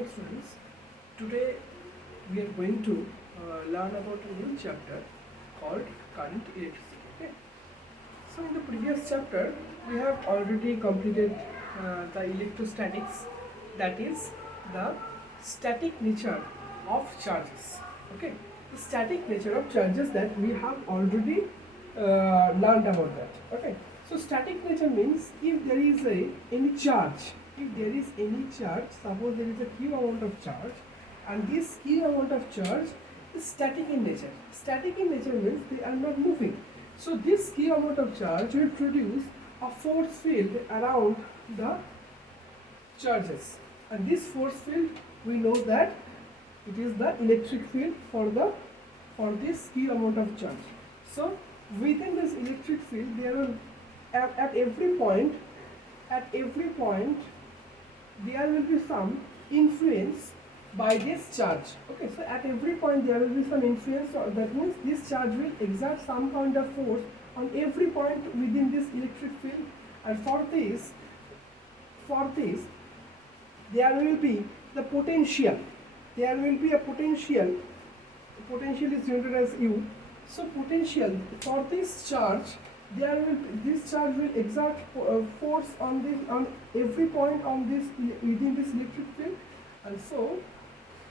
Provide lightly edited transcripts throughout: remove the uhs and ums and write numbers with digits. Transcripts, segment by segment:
morning, students. Today we are going to learn about a new chapter called current electricity. Okay. So in the previous chapter we have already completed the electrostatics, that is the static nature of charges. Okay. The static nature of charges, that we have already learned about that. Okay. So static nature means if there is any charge, suppose there is a q amount of charge, and this q amount of charge is static in nature. Static in nature means they are not moving. So this q amount of charge will produce a force field around the charges, and this force field, we know that it is the electric field for this q amount of charge. So within this electric field, there are at every point there will be some influence by this charge. Okay, so at every point there will be some influence, so that means this charge will exert some kind of force on every point within this electric field, and for this there will be the potential. There will be a potential. Potential is denoted as U. So potential for this charge, this charge will exert force on every point within this electric field, and so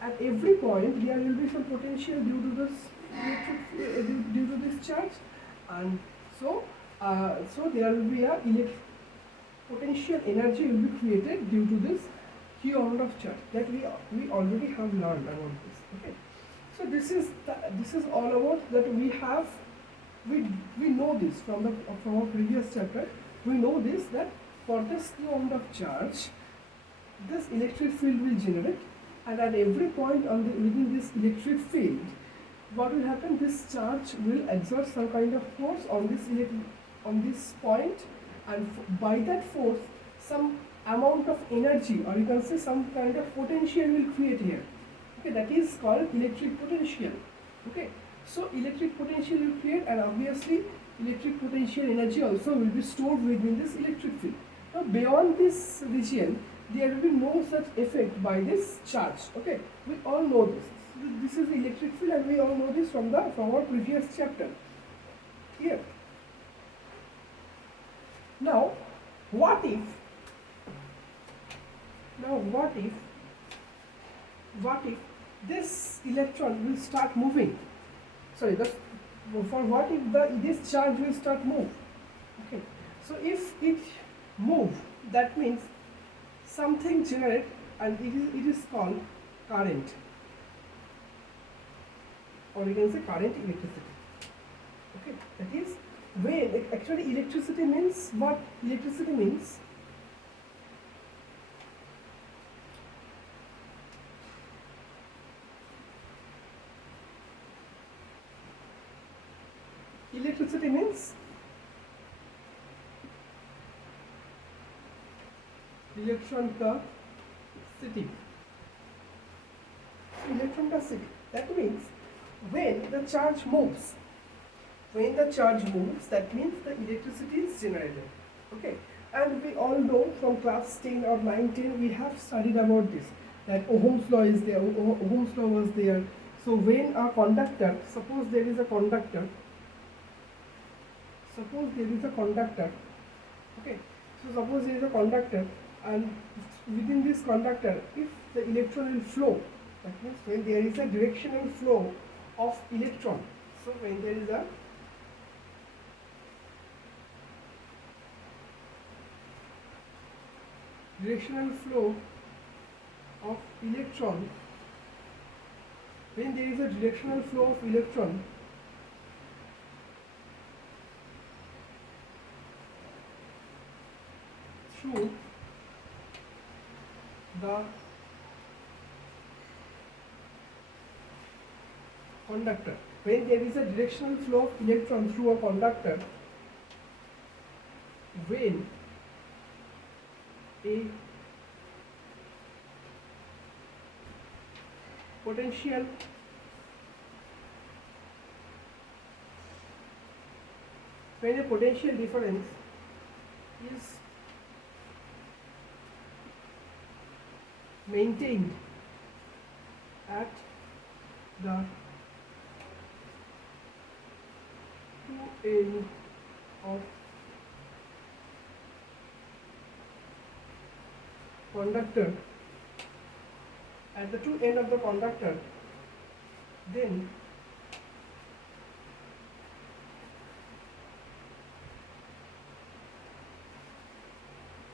at every point there will be some potential due to this charge, and so there will be a potential energy will be created due to this q amount of charge, that we already have learned about this. Okay, so this is all about that. We know this from our previous chapter. We know this, that for this q amount of charge, this electric field will generate, and at every point within this electric field, what will happen? This charge will exert some kind of force on this point, and by that force, some amount of energy, or you can say some kind of potential, will create here. Okay, that is called electric potential. Okay, so electric potential will create, and obviously electric potential energy also will be stored within this electric field. Now beyond this region, there will be no such effect by this charge. Okay, we all know this. This is the electric field, and we all know this from our previous chapter. Here. Now, what if this electron will start moving? Sorry, for what if this charge will start move? Okay, so if it move, that means something generate, and it is called current, or you can say current electricity. Okay, that is when actually electricity means what? Electricity means electron का city. Electron का city. That means when the charge moves, that means the electricity is generated. Okay, and we all know from class 10 or 9, 10 we have studied about this, that Ohm's law is there. Ohm's law was there. So when a conductor, suppose there is a conductor. Okay, so suppose there is a conductor, and within this conductor, if the electron will flow, that means when there is a directional flow of electron, so when there is a directional flow of electron, through the conductor, when there is a directional flow of electron through a conductor, when a potential difference is maintained at the two end of conductor, at the two end of the conductor, then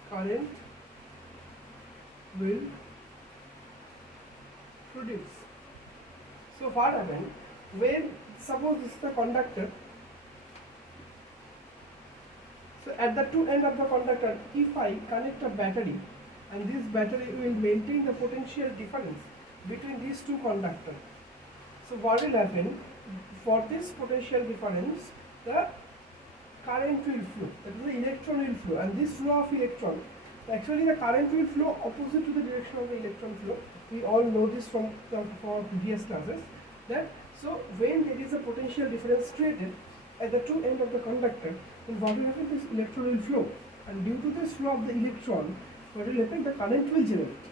current will produce. So what happens when, suppose this is the conductor, so at the two end of the conductor, if I connect a battery, and this battery will maintain the potential difference between these two conductors. So what will happen, for this potential difference, the current will flow, that is the electron will flow, and this flow of electron, actually the current will flow opposite to the direction of the electron flow. We all know this from previous classes, that so when there is a potential difference created at the two end of the conductor, then what will happen, this electron will flow, and due to this flow of the electron, what will happen, the current will generate.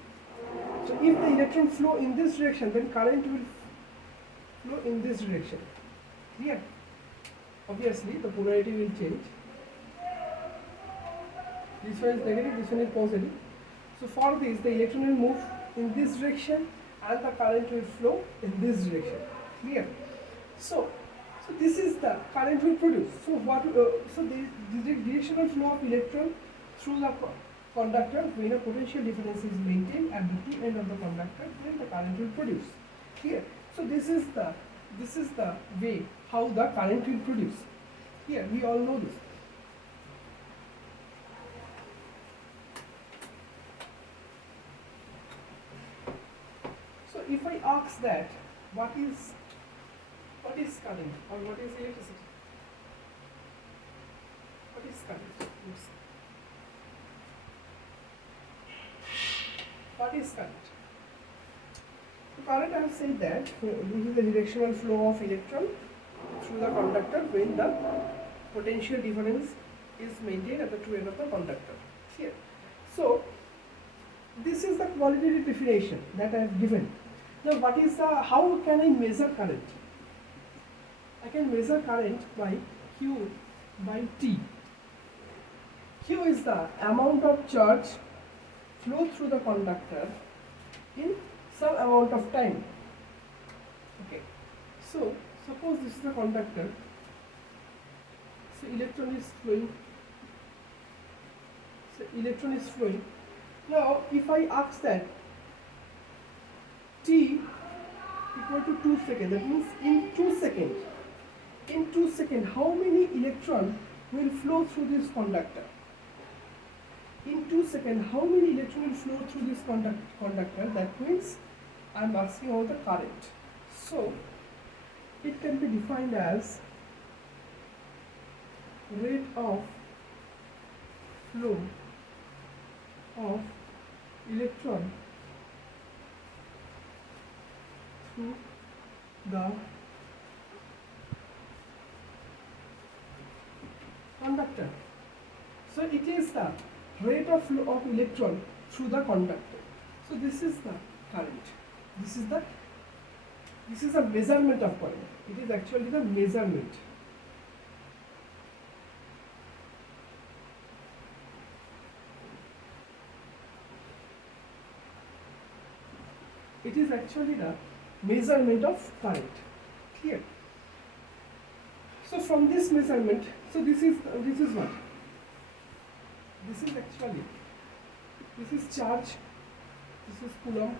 So if the electron flow in this direction, then current will flow in this direction. Clear? Obviously the polarity will change. This one is negative, this one is positive. So for this, the electron will move in this direction and the current will flow in this direction. Clear? So this is the current will produce. So what? So the directional flow of electron through the conductor, when a potential difference is maintained at the two end of the conductor, then the current will produce. Clear? So this is the way how the current will produce. Here we all know this. So if I ask that what is current or what is electricity? What is current? Yes. What is current? So current, I have said that this is the directional flow of electron through the conductor when the potential difference is maintained at the two end of the conductor. Here. So this is the qualitative definition that I have given. Now what is how can I measure current? I can measure current by Q by T. Q is the amount of charge flow through the conductor in some amount of time. Okay. So suppose this is the conductor. So electron is flowing. Now if I ask that T equal to 2 seconds, that means in 2 seconds, how many electrons will flow through this conductor? In 2 seconds, how many electrons will flow through this conductor? That means I am asking about the current. So it can be defined as rate of flow of electron through the conductor. So it is the rate of flow of electron through the conductor. So this is the current. This is a measurement of current. It is actually the measurement. It is actually the measurement of current. Clear? So from this measurement, so this is what? This is actually, this is charge, this is Coulomb,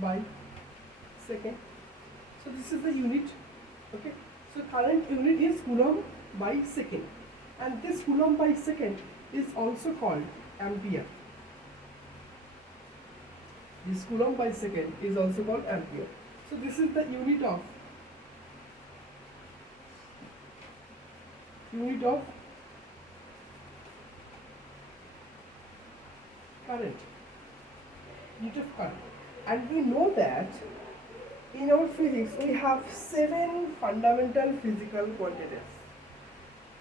by second. So this is the unit. Okay. So current unit is Coulomb by second, and this Coulomb by second is also called ampere. This Coulomb by second is also called ampere. So this is the unit of current. Unit of current. And we know that in our physics we have 7 fundamental physical quantities.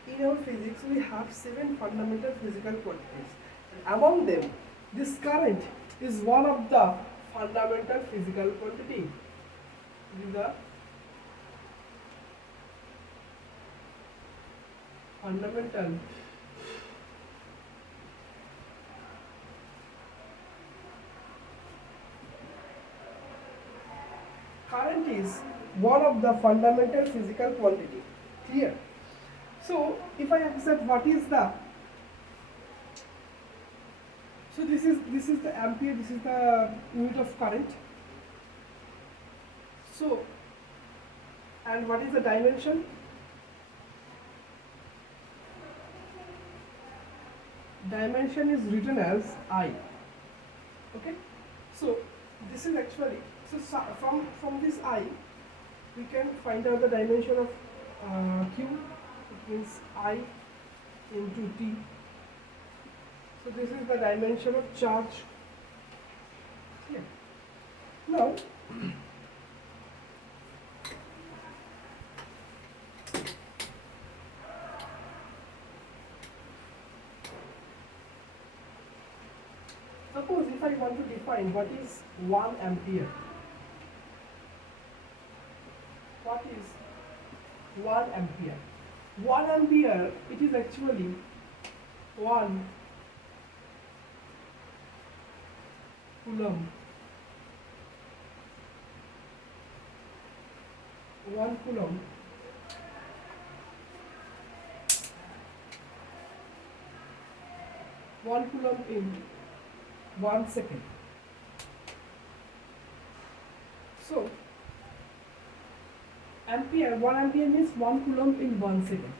In our physics we have 7 fundamental physical quantities. And among them, This current is one of the fundamental physical quantity. It is the fundamental current is one of the fundamental physical quantity. Clear? So if I accept what is the, so this is the ampere, this is the unit of current. So, and what is the dimension? Dimension is written as I. Okay, so this is actually, so from this I we can find out the dimension of Q. It means I into T. So this is the dimension of charge. Yeah. Now suppose if I want to define what is 1 ampere. What is 1 ampere? 1 ampere, it is actually 1 coulomb. 1 coulomb in 1 second. So ampere, 1 ampere means 1 coulomb in 1 second.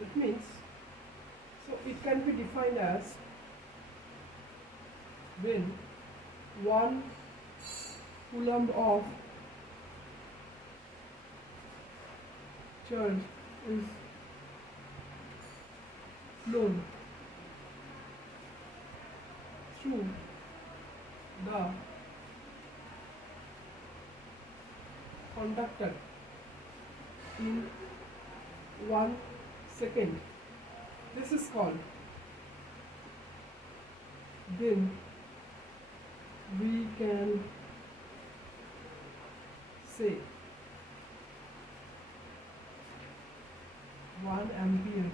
It means, so it can be defined as when 1 coulomb of charge is flown through the conductor in 1 second. This is called, then we can say 1 ampere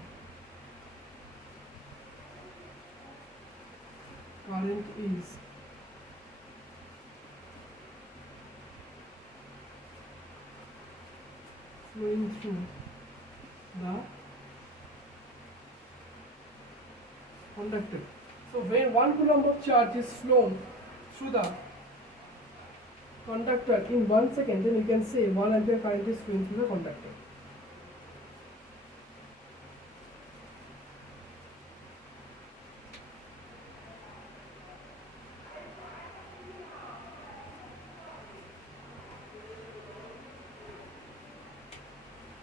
current is flowing through the conductor. So when 1 coulomb of charge is flown through the conductor in 1 second, then you can say 1 ampere current is flowing through the conductor.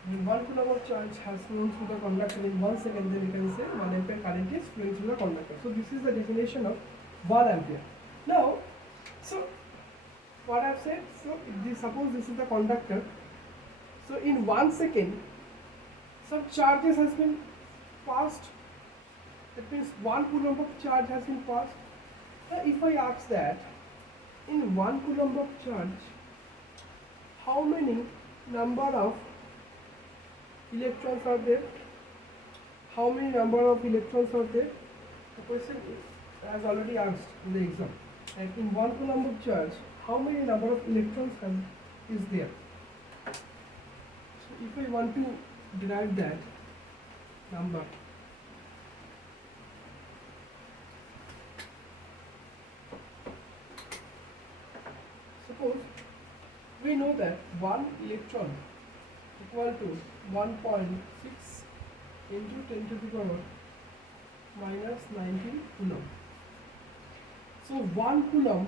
When 1 coulomb of charge has flown through the conductor in 1 second, then you can say 1 ampere current is flowing through the conductor. So this is the definition of 1 ampere. Now, so what I have said, so suppose this is the conductor. So in 1 second, some charges has been passed. That means 1 coulomb of charge has been passed. Now if I ask that, in 1 coulomb of charge, how many number of electrons are there? How many number of electrons are there? The question has already asked in the exam. And in 1 coulomb of charge, how many number of electrons is there? So if I want to derive that number, suppose we know that 1 electron equal to 1.6 into 10 to the power minus 19 coulomb. So 1 coulomb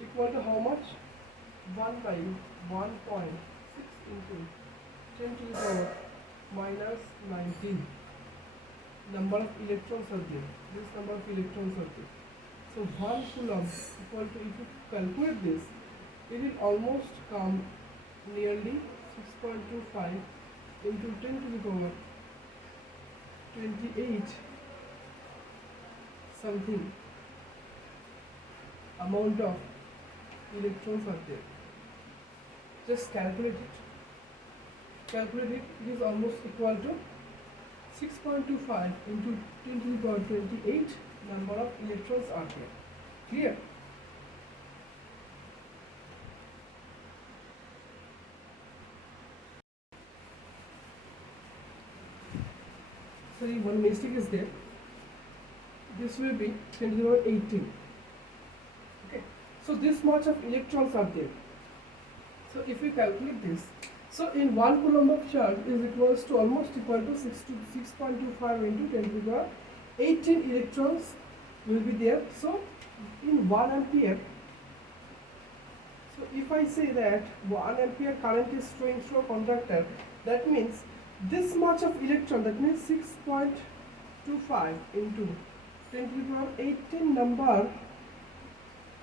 equal to how much? 1 by 1.6 into 10 to the power minus 19. Number of electrons are there. This number of electrons are there. So 1 coulomb equal to, if you calculate this, it will almost come nearly 6.25 into 10 to the power 28 something amount of electrons are there. Just calculate it. Calculate it. It is almost equal to 6.25 into 10 to the power 28 number of electrons are there. Clear? Sorry, one mistake is there. This will be 10 to the power 18. Okay. So this much of electrons are there. So if we calculate this, so in 1 coulomb of charge is equals to almost equal to 6.25 into 10 to the power 18 electrons will be there. So in 1 ampere, so if I say that 1 ampere current is flowing through a conductor, that means this much of electron, that means 6.25 into 10 to the power 18 number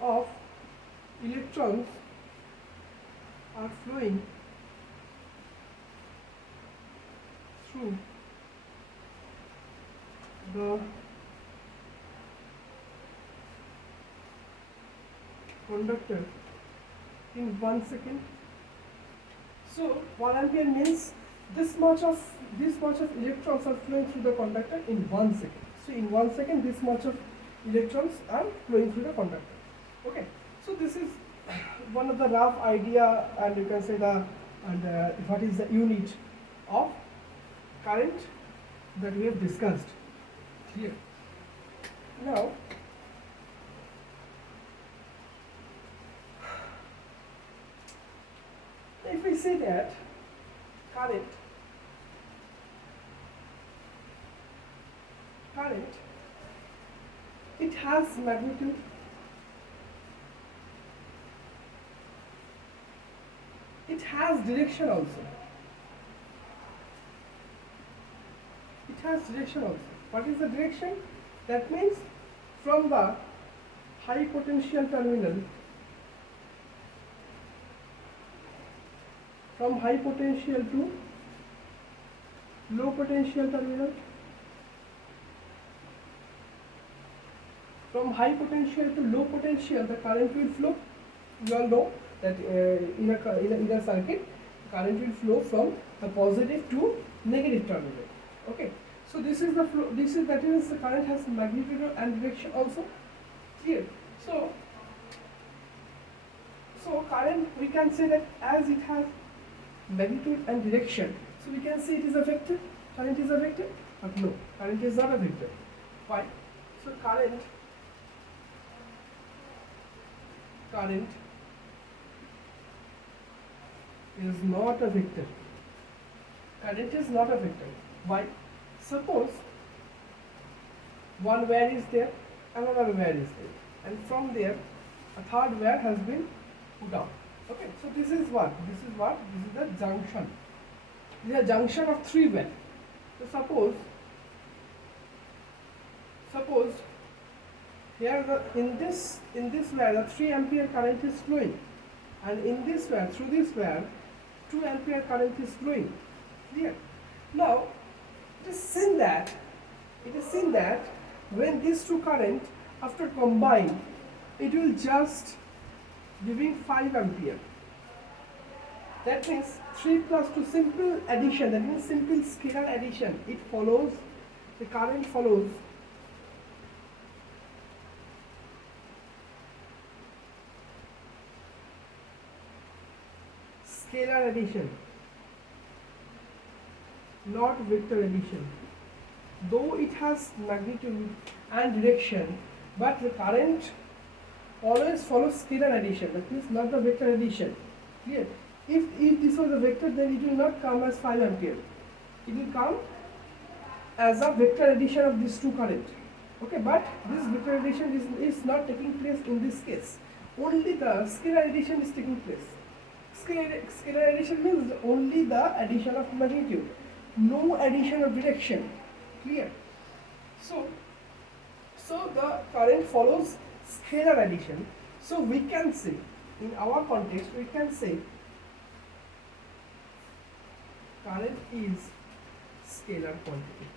of electrons are flowing through the conductor in 1 second. So 1 ampere means this much of electrons are flowing through the conductor in 1 second. So in 1 second, this much of electrons are flowing through the conductor. Okay. So this is one of the rough idea, and you can say what is the unit of current that we have discussed here. Now, if we say that current it has magnitude, it has direction also. It has direction also. What is the direction? That means from the high potential terminal, from high potential to low potential terminal, from high potential to low potential, the current will flow. You all know that in a circuit, current will flow from the positive to negative terminal. Okay. So this is the flow. That is the current has magnitude and direction also. Clear? So current, we can say that as it has magnitude and direction, so we can say it is a vector. Current is a vector, but no, current is not a vector. Why? So current is not a vector. Current is not a vector. Why? Suppose one wire is there, another wire is there, and from there a third wire has been put out. Okay, so this is what? This is the junction. This is a junction of three wires. So suppose here in this wire the 3 ampere current is flowing, and in this wire, through this wire, 2 ampere current is flowing. Clear? Now it is seen that when these two current after combine, it will just giving 5 ampere. That means 3 plus 2, simple addition, that means simple scalar addition. It follows, the current follows scalar addition, not vector addition. Though it has magnitude and direction, but the current always follows scalar addition, that means not the vector addition. Clear? If this was a vector, then it will not come as 5 ampere. It will come as a vector addition of these two current. Okay, but this vector addition is not taking place in this case. Only the scalar addition is taking place. Scalar addition means only the addition of magnitude, no addition of direction. Clear? So the current follows scalar addition. So we can say, in our context, we can say current is scalar quantity.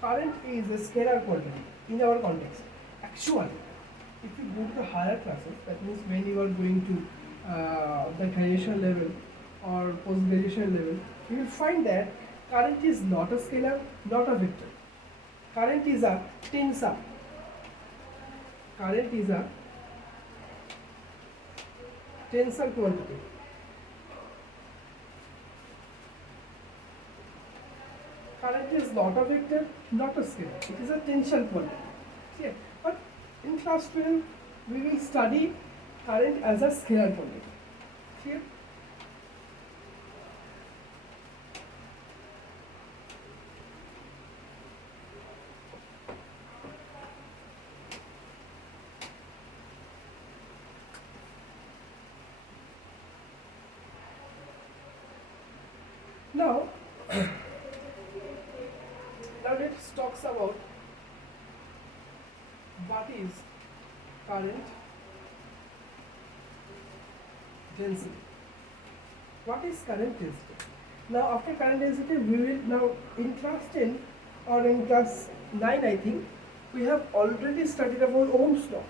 current is a scalar quantity in our context. Actually, if you go to the higher classes, that means when you are going to the graduation level or post graduation level, you will find that current is not a scalar, not a vector. Current is a tensor. Current is a tensor quantity. Current is not a vector, not a scalar. It is a tensor quantity. Yeah. But in class 12, we will study current as a scalar quantity. Here. Now, let's talk about what is current density. What is current density? Now, after current density, we will now in class 10 or in class 9, I think, we have already studied about Ohm's law.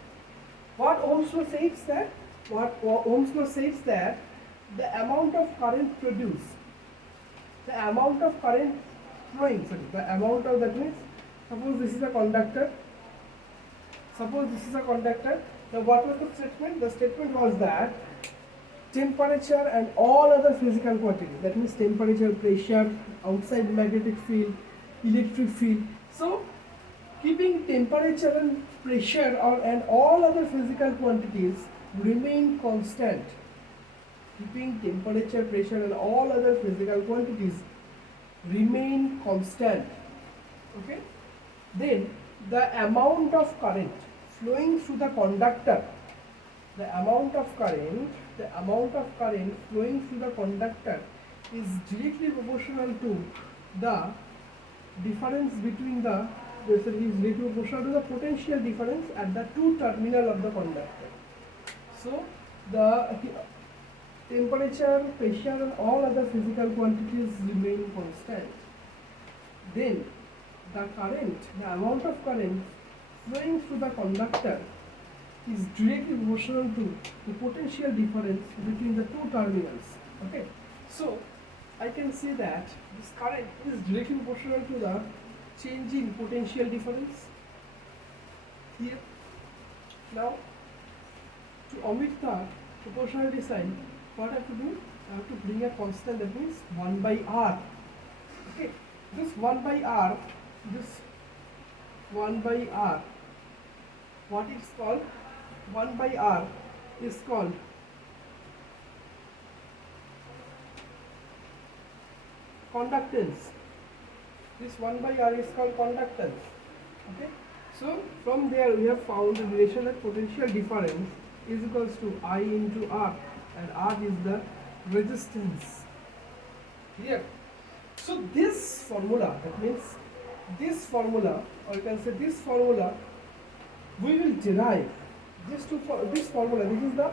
What Ohm's law says that? What Ohm's law says that the amount of current produced, the amount of current flowing, the amount of, that means, suppose this is a conductor. Suppose this is a conductor. Now, what was the statement? The statement was that temperature and all other physical quantities, that means temperature, pressure, outside magnetic field, electric field. So, keeping temperature and pressure and all other physical quantities remain constant. Keeping temperature, pressure and all other physical quantities remain constant. Okay? Then the amount of current flowing through the conductor, the amount of current flowing through the conductor is directly proportional to the difference between the, is directly proportional to the potential difference at the two terminal of the conductor. So the temperature, pressure and all other physical quantities remain constant. Then the current, the amount of current flowing through the conductor is directly proportional to the potential difference between the two terminals. Okay, so I can say that this current is directly proportional to the change in potential difference here. Now, to omit the proportionality sign, what I have to do? I have to bring a constant, that means 1 by r. Okay, this 1 by r, this 1 by r, what is called? 1 by r is called conductance. This 1 by r is called conductance. Okay, so from there we have found the relation that potential difference is equals to I into r, and r is the resistance. Here, so this formula, that means this formula, or you can say this formula, we will derive this formula. This is the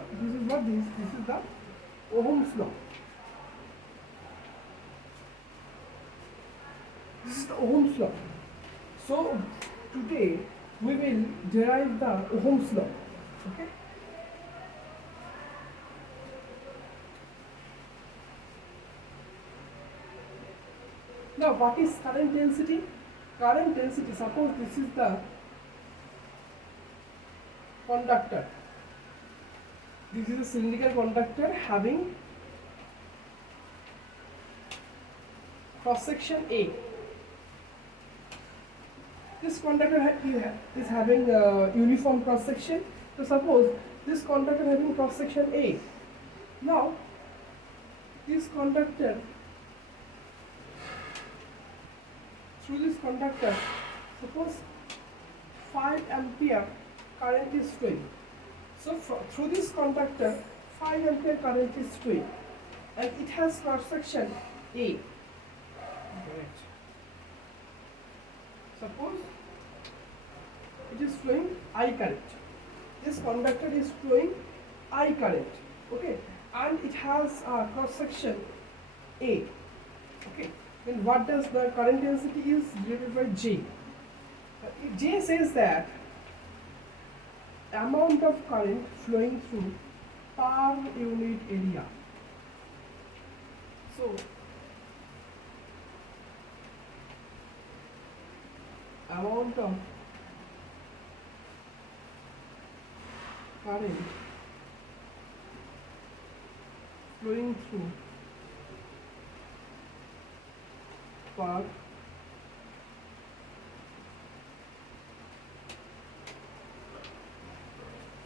Ohm's law. This is the Ohm's law. So today we will derive the Ohm's law. Okay. Now, what is current density? Current density, suppose this is the conductor. This is a cylindrical conductor having cross section A. This conductor is having uniform cross section. So suppose this conductor having cross section A. Now, this conductor, through this conductor, suppose 5 ampere current is flowing. So through this conductor 5 ampere current is flowing and it has cross section A. Right. Suppose it is flowing I current. This conductor is flowing I current. Okay, and it has a cross section A. Okay, then what does the current density is divided by J. J says that amount of current flowing through per unit area. So amount of current flowing through per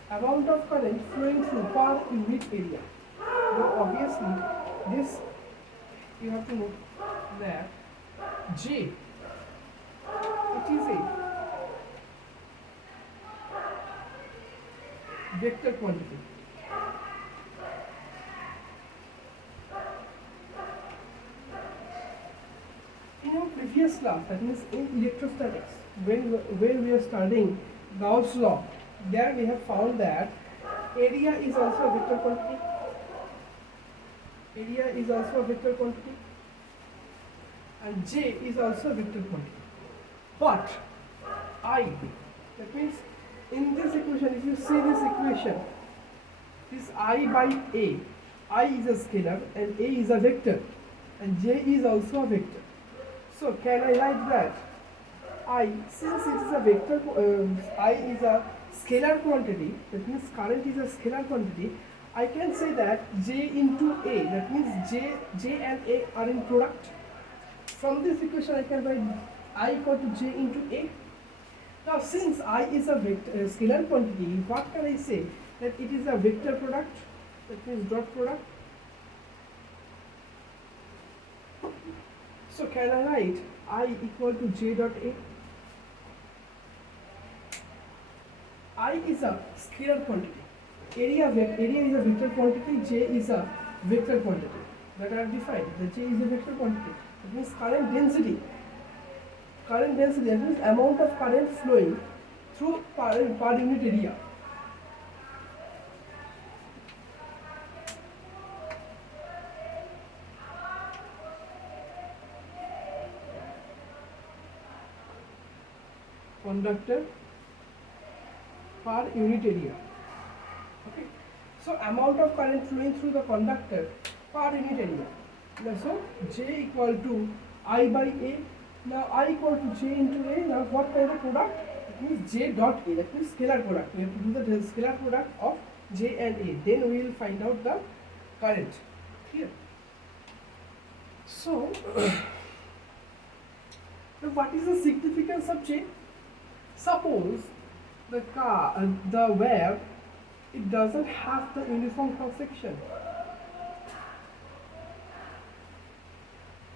amount of current flowing through per unit area. Now obviously this you have to know that J, it is a vector quantity. In our previous class, that means in electrostatics, when we are studying Gauss law, there we have found that area is also a vector quantity. Area is also a vector quantity, and J is also a vector quantity. But I, that means in this equation, if you see this equation, this I by A, I is a scalar and A is a vector, and J is also a vector. So can I write that I, since it is a vector, I is a scalar quantity, that means current is a scalar quantity, I can say that J into A, that means J and A are in product. From this equation I can write I equal to J into A. Now since I is a vector, scalar quantity, what can I say? That it is a vector product, that means dot product. So can I write I equal to J dot A? I is a scalar quantity. Area is a vector quantity, J is a vector quantity. That I have defined. The J is a vector quantity. That means current density. Current density, that means amount of current flowing through per unit area. Conductor per unit area. Okay. So amount of current flowing through the conductor per unit area. Now, so J equal to I by A. Now I equal to J into A. Now what kind of product? It means J dot A. That means scalar product. We have to do the scalar product of J and A. Then we will find out the current. Here. So now what is the significance of J? Suppose the wire, it doesn't have the uniform cross section.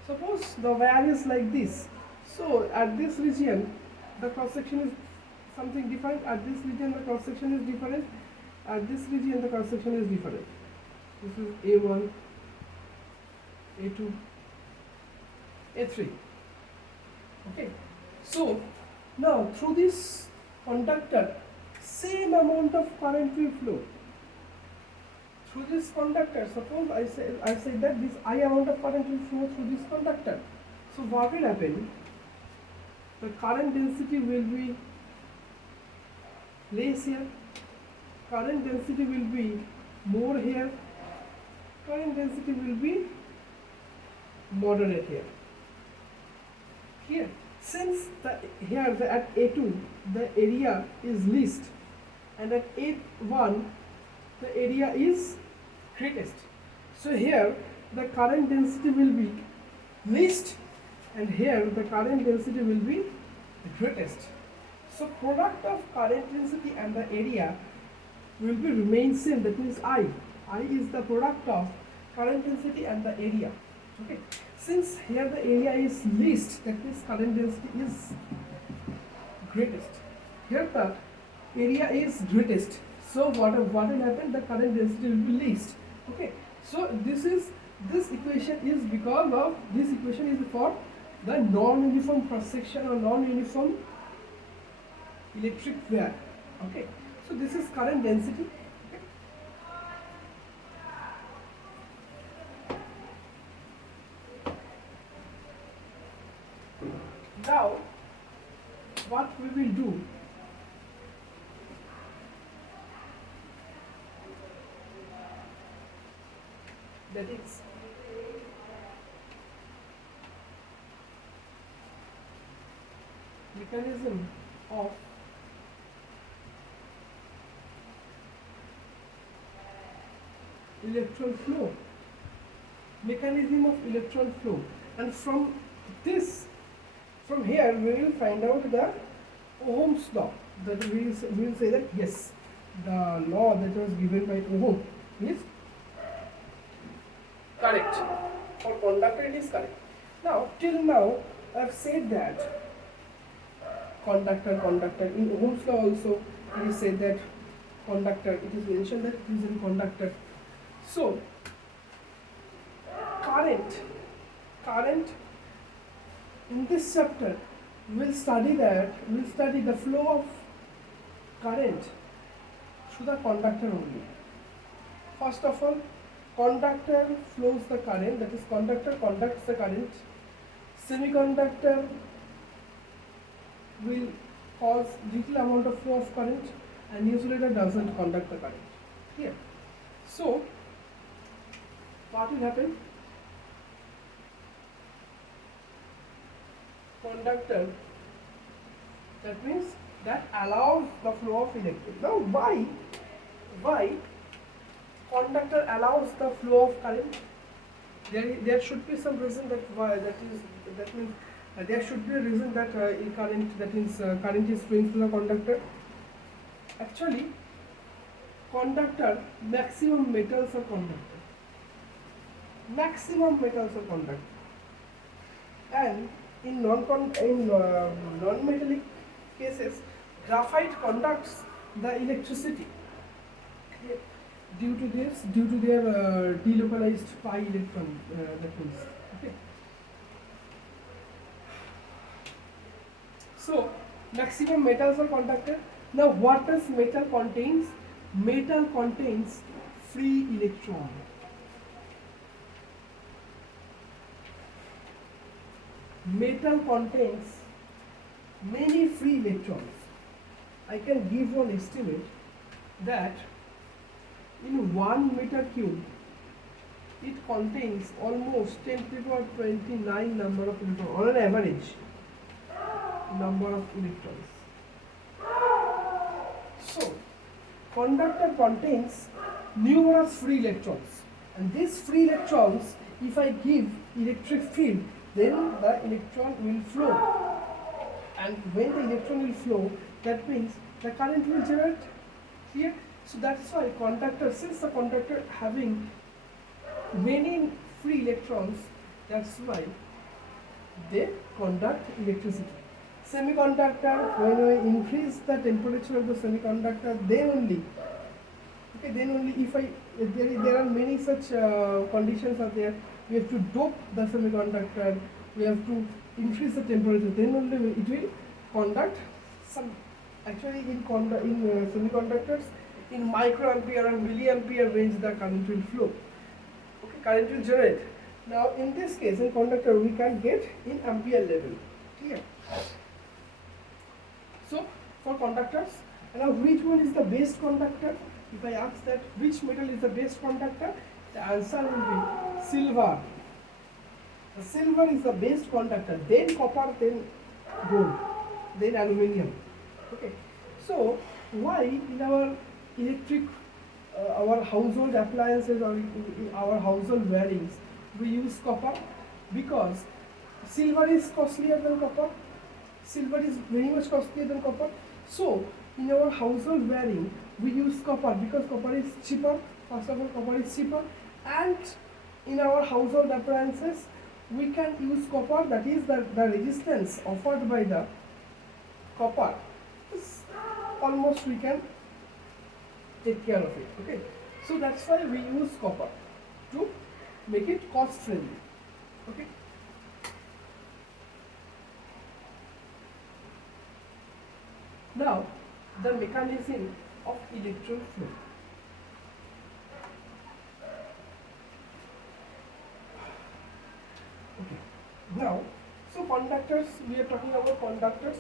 Suppose the wire is like this. So at this region the cross section is something different. At this region the cross section is different. At this region the cross section is different. This is A1, A2, A3. Okay. So now through this conductor, same amount of current will flow. Through this conductor, suppose I say that this I amount of current will flow through this conductor. So what will happen? The current density will be less here. Current density will be more here. Current density will be moderate here. Here. Since here at A2 the area is least and at A1 the area is greatest. So here the current density will be least and here the current density will be the greatest. So product of current density and the area will be remain same. That means I is the product of current density and the area. Okay. Since here the area is least, that means current density is greatest. Here the area is greatest. So what will happen? The current density will be least. Okay. So this equation is because of this equation is for the non-uniform cross section or non-uniform electric wire. Okay. So this is current density. Now, what we will do, that is mechanism of electron flow, mechanism of electron flow, and from this, from here we will find out the Ohm's law. That we will say that yes, the law that was given by Ohm is correct. For conductor it is correct. Now till now I have said that conductor, in Ohm's law also it is said that conductor, it is mentioned that it is in conductor. So current in this chapter we'll study the flow of current through the conductor only. First of all, conductor flows the current, that is conductor conducts the current. Semiconductor will cause little amount of flow of current, and insulator doesn't conduct the current. Here, so what will happen? Conductor, that means that allows the flow of electron. Now why conductor allows the flow of current? There should be some reason that why, that means there should be a reason that current, that means current is flowing through the conductor. Actually, conductor, maximum metals are conductor. Maximum metals are conductor, and in non-metallic cases, graphite conducts the electricity due to their delocalized pi electron, that means, okay. So maximum metals are conductor. Now what does metal contains? Metal contains free electron. Metal contains many free electrons. I can give one estimate that in 1 meter cube it contains almost 10 to the power 29 number of electrons on an average number of electrons. So conductor contains numerous free electrons, and these free electrons, if I give electric field, then the electron will flow, and when the electron will flow, that means the current will generate. Clear? So that's why conductor, since the conductor having many free electrons, that's why they conduct electricity. Semiconductor, when we increase the temperature of the semiconductor, then only, okay, then only if there are many such conditions are there. We have to dope the semiconductor, we have to increase the temperature, then only it will conduct some. Actually, in semiconductors, in microampere and milliampere range, the current will flow. Okay, current will generate. Now, in this case, in conductor, we can get in ampere level. Clear? So, for conductors, now which one is the best conductor? If I ask that which metal is the best conductor, the answer will be silver. The silver is the best conductor, then copper, then gold, then aluminium. Okay. So why in our electric, our household appliances or in our household wirings we use copper? Because silver is costlier than copper. Silver is very much costlier than copper. So in our household wiring we use copper because copper is cheaper. First of all, copper is cheaper, and in our household appliances we can use copper, that is the resistance offered by the copper is almost we can take care of it. Okay, so that's why we use copper to make it cost friendly. Okay. Now the mechanism of electron flow. Okay. Now, so conductors, we are talking about conductors.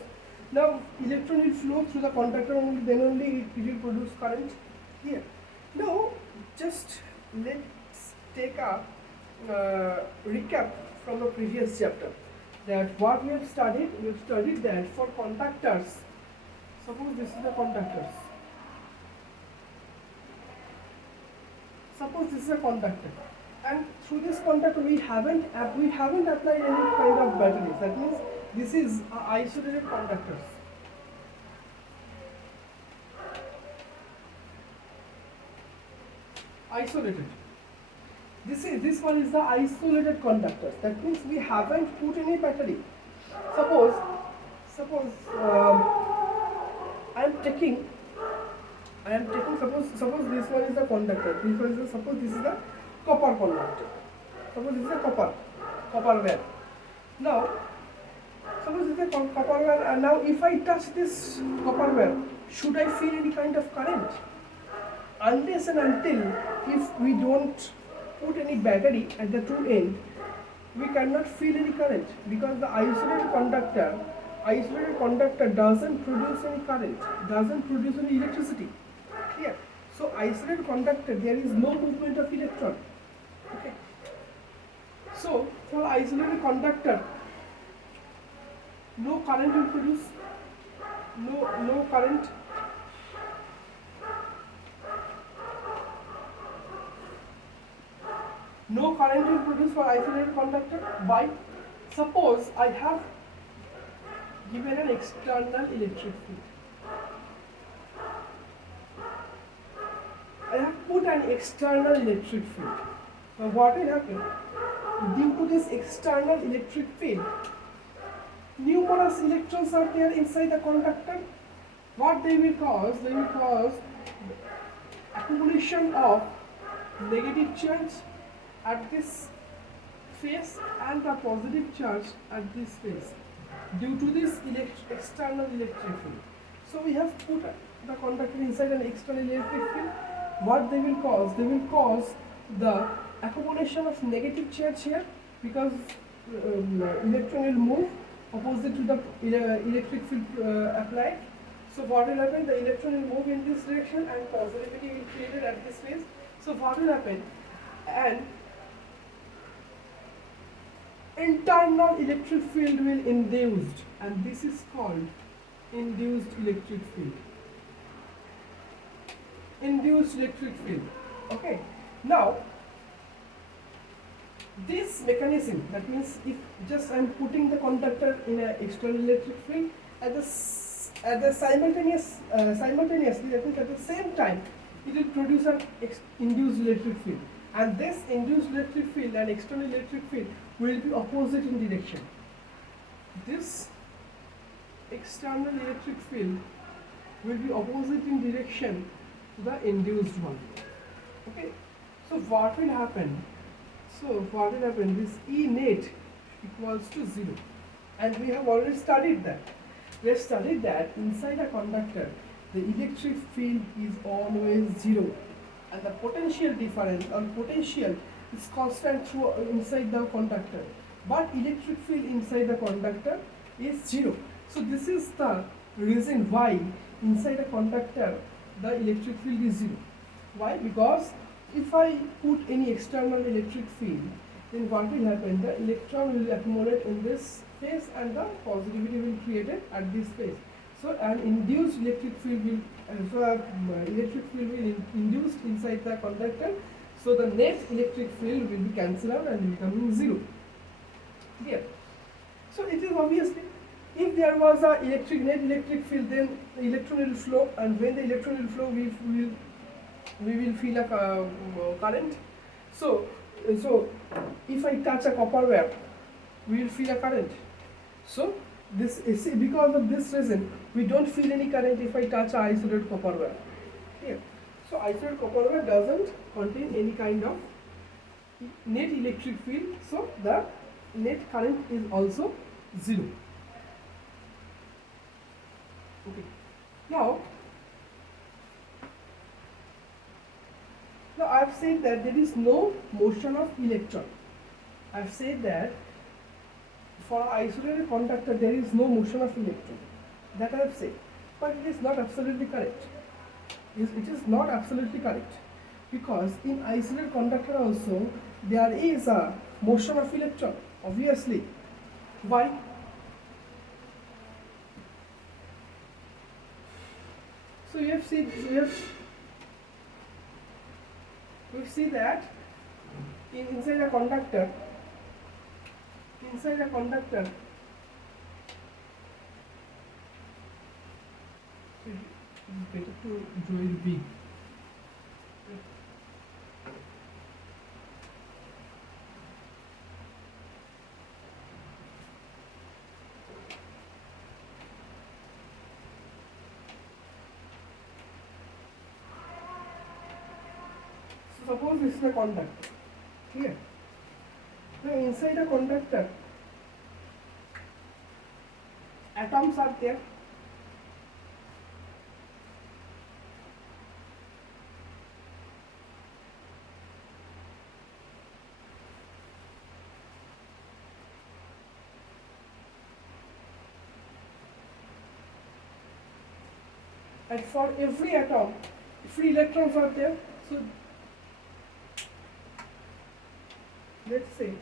Now electron will flow through the conductor only, then only it will produce current here. Now just let's take a recap from the previous chapter. That what we have studied that for conductors, suppose this is the conductors. Suppose this is a conductor, and through this conductor we haven't applied any kind of batteries. That means this is isolated conductors. Isolated. This one is the isolated conductors. That means we haven't put any battery. Suppose I am taking suppose this one is the conductor. Suppose this is the copper conductor. Suppose this is a copper wire. Now suppose this is a copper wire, and now if I touch this copper wire, should I feel any kind of current? Unless and until if we don't put any battery at the two end, we cannot feel any current, because the isolated conductor doesn't produce any current, doesn't produce any electricity. Clear? So isolated conductor, there is no movement of electron. Okay. So for isolated conductor, no current will produce, no current. No current will produce for isolated conductor. Why? Suppose I have given an external electric field. I have put an external electric field. Now what will happen? Due to this external electric field, numerous electrons are there inside the conductor. What they will cause? They will cause accumulation of negative charge at this face and the positive charge at this face due to this external electric field. So we have put the conductor inside an external electric field. What they will cause? They will cause the accumulation of negative charge here, because electron will move opposite to the electric field applied. So what will happen? The electron will move in this direction and positivity will be created at this face. So what will happen? And internal electric field will induced, and this is called induced electric field. Induced electric field. Okay. Now this mechanism, that means if just I am putting the conductor in an external electric field, at the simultaneously, that means at the same time, it will produce an induced electric field. And this induced electric field and external electric field will be opposite in direction. This external electric field will be opposite in direction to the induced one. Okay. So what will happen? This E net equals to 0. And we have already studied that. We have studied that inside a conductor, the electric field is always 0. And the potential difference or potential is constant through inside the conductor, but electric field inside the conductor is 0. So this is the reason why inside a conductor the electric field is 0. Why? Because if I put any external electric field, then what will happen? The electron will accumulate in this phase and the positivity will be created at this phase. So an induced electric field will electric field will induced inside the conductor. So the net electric field will be cancelled out and becoming 0. Here. So it is obviously, if there was a net electric field, then the electron will flow, and when the electron will flow, we will feel a current. So if I touch a copper wire, we will feel a current. So this is because of this reason we don't feel any current if I touch a isolated copper wire. Here. So isolated copper wire doesn't contain any kind of net electric field, so the net current is also 0. Okay. Now I have said that there is no motion of electron. I have said that for an isolated conductor there is no motion of electron. that I have said. But it is not absolutely correct. It is not absolutely correct, because in isolated conductor also there is a motion of electron, obviously. Why? So you have seen, we see that inside a conductor, it is better to draw it big. So suppose this is a conductor. Clear? Now inside a conductor, atoms are there. And for every atom, free electrons are there. So let's say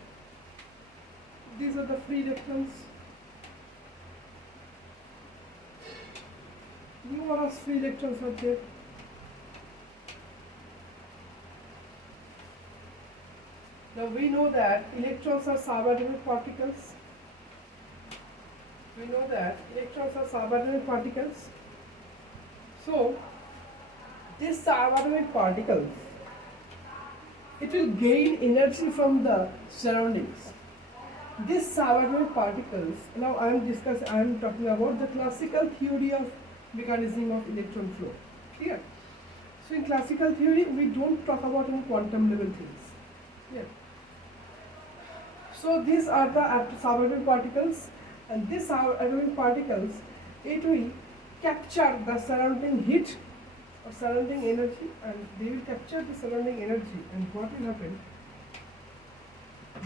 these are the free electrons. Numerous free electrons are there. Now we know that electrons are subatomic particles. So these subatomic particles, it will gain energy from the surroundings. These subatomic particles, now I am talking about the classical theory of mechanism of electron flow. Clear? So in classical theory, we don't talk about any quantum level things. Clear? So these are the subatomic particles, and these subatomic particles, it will capture the surrounding heat or surrounding energy, and they will capture the surrounding energy, and what will happen?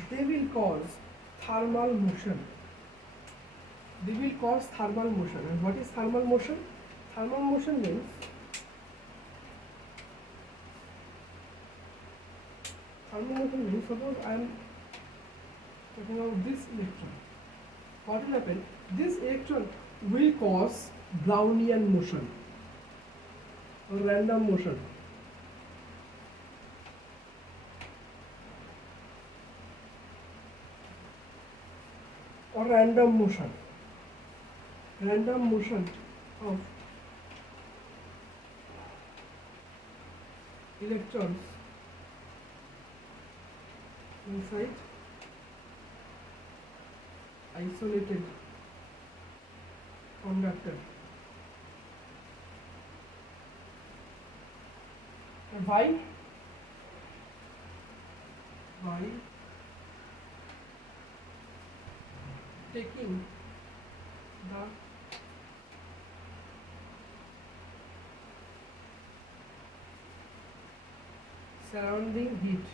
They will cause thermal motion. And what is thermal motion? Thermal motion means suppose I am talking about this electron. What will happen? This electron will cause Brownian motion or random motion. Random motion of electrons inside isolated conductor. And why? Taking the surrounding heat.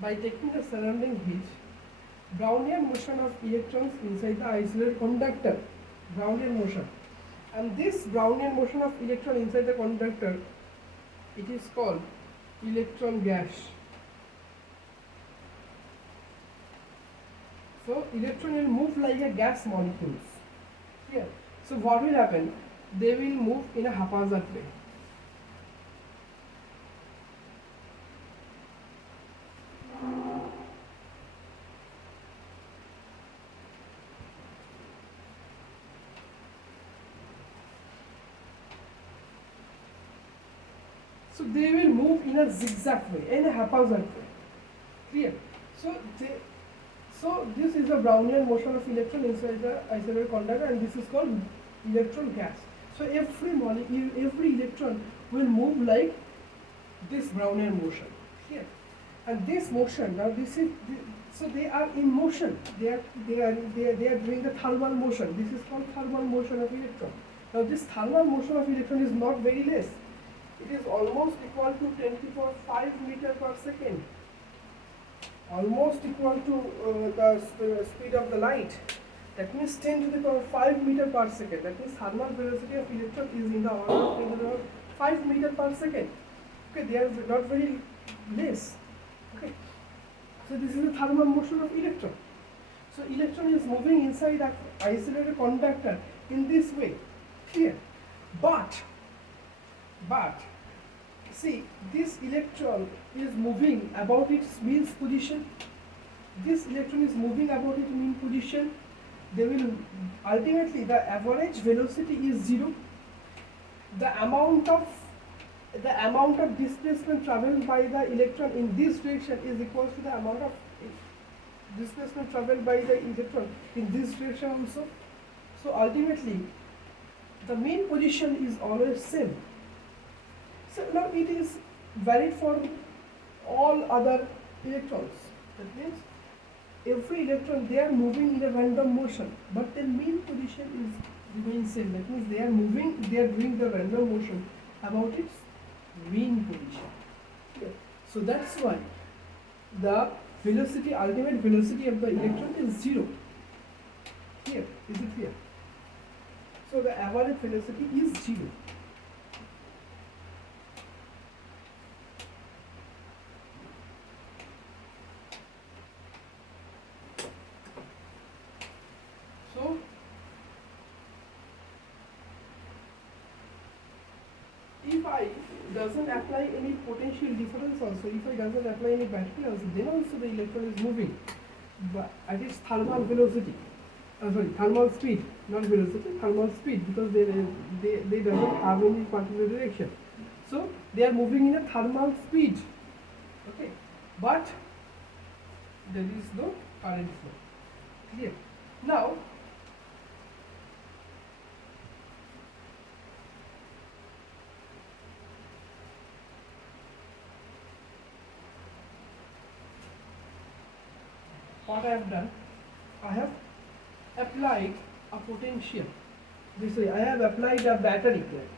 By taking the surrounding heat, Brownian motion of electrons inside the isolated conductor. Brownian motion. And this Brownian motion of electron inside the conductor, it is called electron gas. So electron will move like a gas molecules. Here. So what will happen? They will move in a haphazard way. So they will move in a zigzag way, in a haphazard way. Clear? So this is a Brownian motion of electron inside the isolated conductor, and this is called electron gas. So every molecule, every electron will move like this Brownian motion. Here, and this motion, now this is so they are in motion. They are doing the thermal motion. This is called thermal motion of electron. Now this thermal motion of electron is not very less. It is almost equal to 10 to the power 5 meter per second. Almost equal to the speed of the light. That means 10 to the power 5 meter per second. That means thermal velocity of electron is in the order of 10 to the power 5 meter per second. Okay, they are not very less. Okay, so this is the thermal motion of electron. So electron is moving inside an isolated conductor in this way. Clear? But see, this electron is moving about its mean position. This electron is moving about its mean position. They will ultimately, the average velocity is 0. The amount of displacement traveled by the electron in this direction is equal to the amount of displacement traveled by the electron in this direction also. So ultimately the mean position is always same. So now it is valid for all other electrons. That means every electron, they are moving in a random motion, but their mean position is remains same. That means they are moving, they are doing the random motion about its mean position. Okay. So that's why the velocity, ultimate velocity of the electron is 0. Here, is it clear? So the average velocity is 0. So if I doesn't apply any potential difference also, if I doesn't apply any battery also, then also the electron is moving but at its thermal velocity. Thermal speed, not velocity, thermal speed, because they doesn't have any particular direction. So they are moving in a thermal speed. Okay, but there is no current flow. Clear? Now what I have done, I have applied a potential. This way, I have applied a battery there,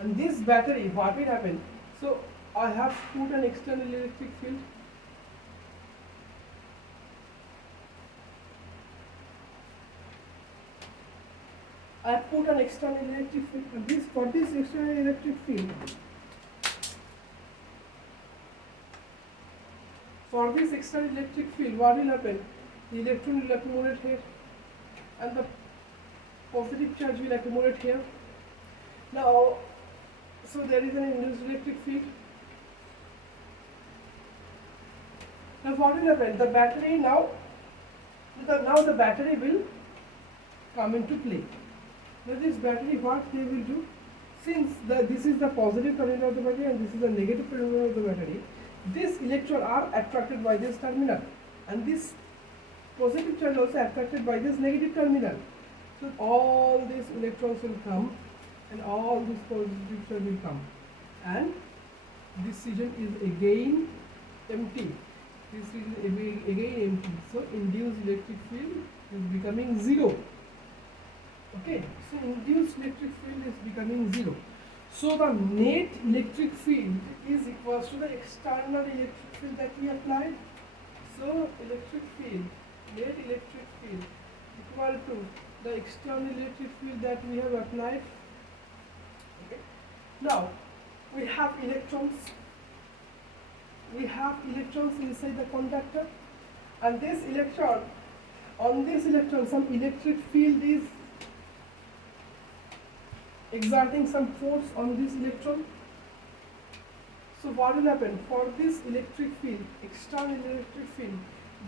and this battery, what will happen? So I have put an external electric field. I have put an external electric field, and this for this external electric field. For this external electric field, what will happen? The electron will accumulate here, and the positive charge will accumulate here. Now, so there is an induced electric field. Now, what will happen? The battery now the battery will come into play. Now, this battery, what they will do? Since this is the positive current of the battery and this is the negative current of the battery, this electron are attracted by this terminal, and this positive charge also attracted by this negative terminal. So all these electrons will come, and all this positive charge will come, and this region is again empty. This is again empty. So induced electric field is becoming 0. Okay, so induced electric field is becoming 0. So the net electric field is equal to the external electric field that we applied. So electric field, net electric field equal to the external electric field that we have applied. Okay. Now we have electrons. We have electrons inside the conductor, and this electron, on this electron, some electric field is exerting some force on this electron. So what will happen? For this electric field, external electric field,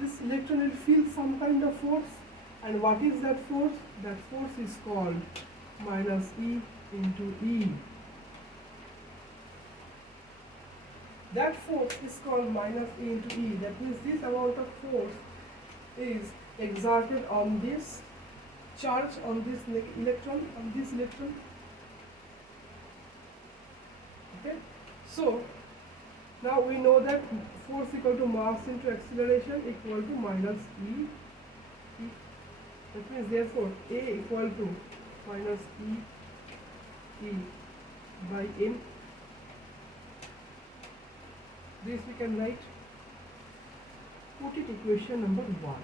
this electron will feel some kind of force. And what is that force? That force is called minus E into E. That force is called minus E into E. That means this amount of force is exerted on this charge, on this electron, on this electron. Okay. So now we know that force equal to mass into acceleration equal to minus E. That means therefore A equal to minus E by M. This we can write, put it equation number 1.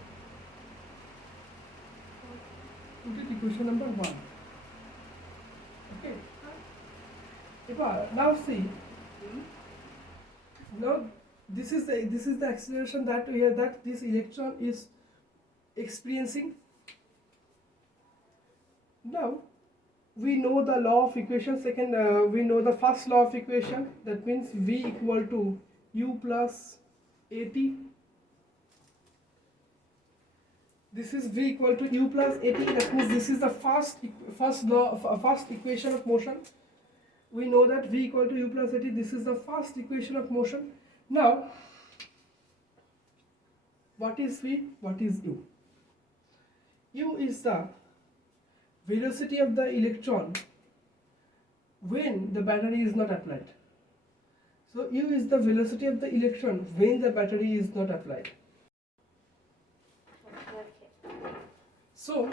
Put it equation number 1. Okay. Now see. Now this is the acceleration that this electron is experiencing. Now we know the law of equation. Second, we know the first law of equation. That means V equal to U plus AT. This is V equal to U plus AT. That means this is the first equation of motion. We know that V equal to U plus AT. This is the first equation of motion. Now, what is V? What is U? U is the velocity of the electron when the battery is not applied. So U is the velocity of the electron when the battery is not applied. So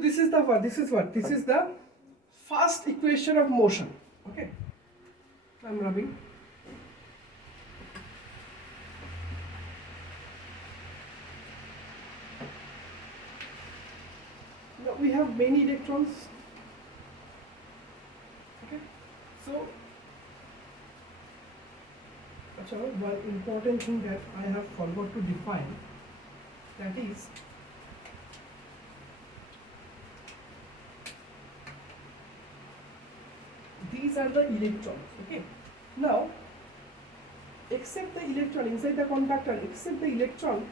this is the what? This is what? This is the first equation of motion. Okay. I'm rubbing. Now we have many electrons. Okay. So one important thing that I have forgot to define, that is these are the electrons. Okay. Now, except the electron inside the conductor, except the electron,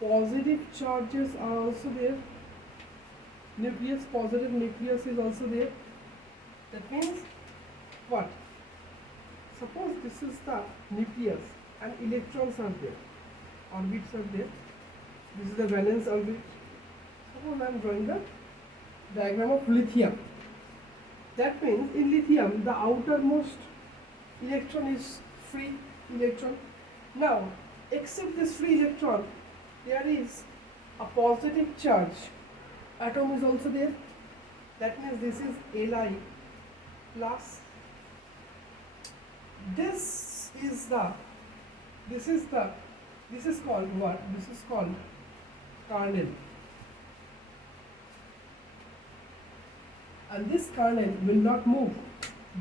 positive charges are also there. Nucleus, positive nucleus is also there. That means what? Suppose this is the nucleus and electrons are there, orbits are there. This is the valence orbit. Suppose I am drawing the diagram of lithium. That means in lithium the outermost electron is free electron. Now, except this free electron, there is a positive charge atom is also there. That means this is Li plus. This is called what? This is called kernel. And this kernel will not move.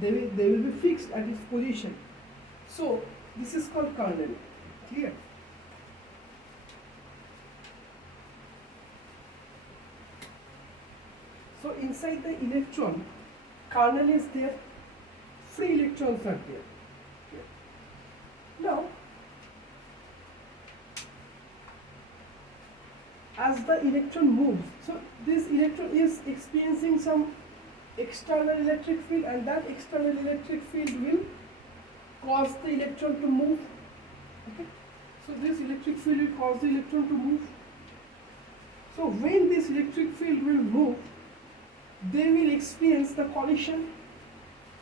They will be fixed at its position. So this is called kernel. Clear? So inside the electron, kernel is there, free electrons are there. Now, as the electron moves, so this electron is experiencing some external electric field, and that external electric field will cause the electron to move. Okay? So this electric field will cause the electron to move. So when this electric field will move, they will experience the collision.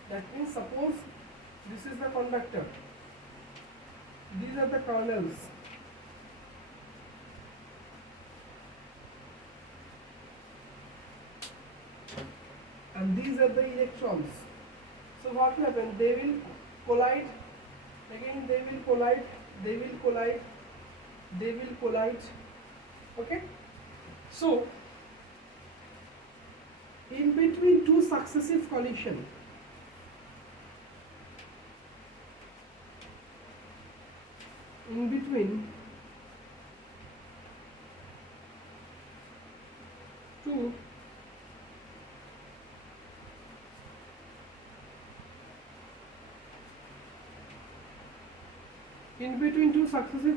That means suppose this is the conductor, these are the kernels. And these are the electrons. So what will happen? They will collide, again they will collide, they will collide, they will collide. Okay? So in between two successive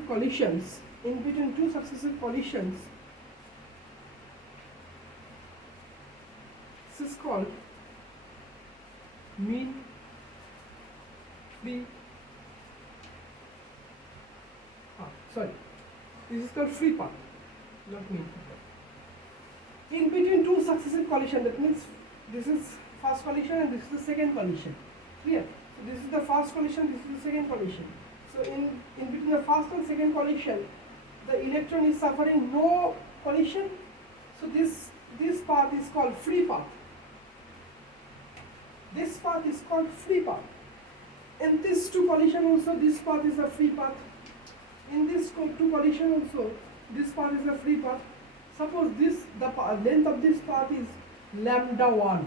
collisions, in between two successive collisions, this is called mean free. This is called free path, not mean free path. In between two successive collisions, that means this is first collision and this is the second collision. Clear? So this is the first collision, this is the second collision. So in between the first and second collision, the electron is suffering no collision. So this path is called free path. This path is called free path. In this two collision also, this path is a free path. In this two collision also, this path is a free path. Suppose this length of this path is lambda 1.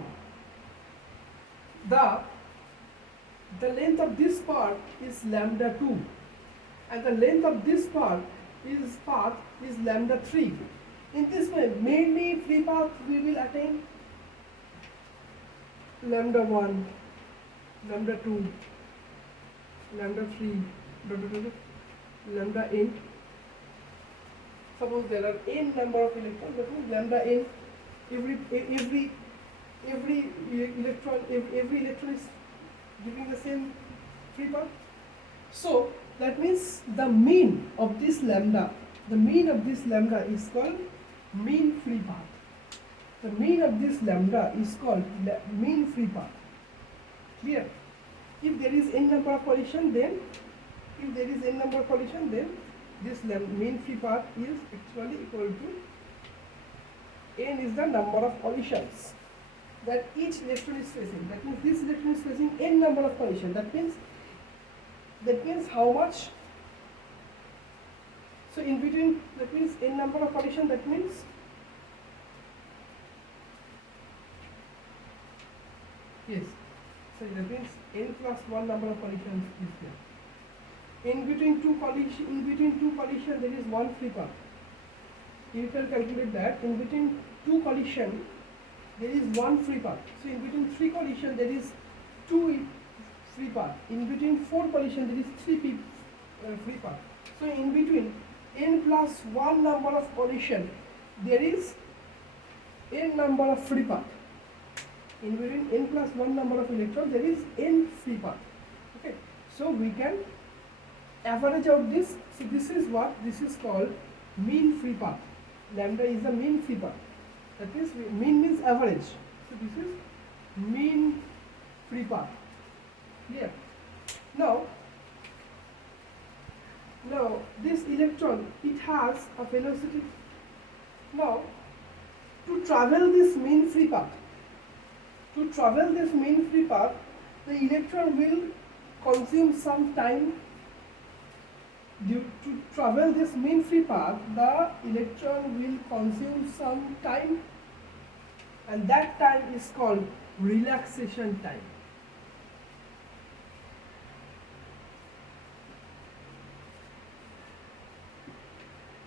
The length of this path is lambda 2, and the length of this path is lambda 3. In this way, mainly free path we will attain lambda 1, lambda 2, lambda 3, lambda n. Suppose there are n number of electrons, that means lambda n. Every electron is giving the same free path. So that means the mean of this lambda is called mean free path. The mean of this lambda is called mean free path. Clear? If there is n number of collision, then this mean free path is actually equal to n is the number of collisions that each electron is facing. That means this electron is facing n number of collisions. That means how much? So in between, that means n number of collisions. That means yes. So that means n plus 1 number of collisions is there. In between two collisions, there is one free path. You can calculate that in between two collisions there is one free path. So in between three collisions there is two free path. In between four collisions there is three free path. So in between n plus 1 number of collision there is n number of free path. In between n plus 1 number of electrons there is n free path. Okay, so we can average out this. So this is called mean free path. Lambda is the mean free path. That is, mean means average. So this is mean free path. Clear? Now this electron, it has a velocity. Now to travel this mean free path, the electron will consume some time. To travel this mean free path, the electron will consume some time, and that time is called relaxation time.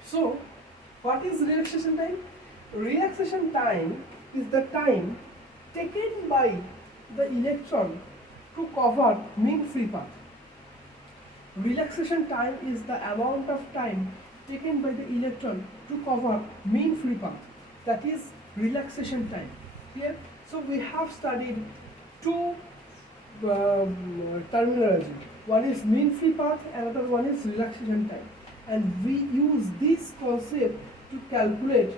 So, what is relaxation time? Relaxation time is the time taken by the electron to cover mean free path. Relaxation time is the amount of time taken by the electron to cover mean free path. That is relaxation time. Here, so we have studied two terminology. One is mean free path, another one is relaxation time. And we use this concept to calculate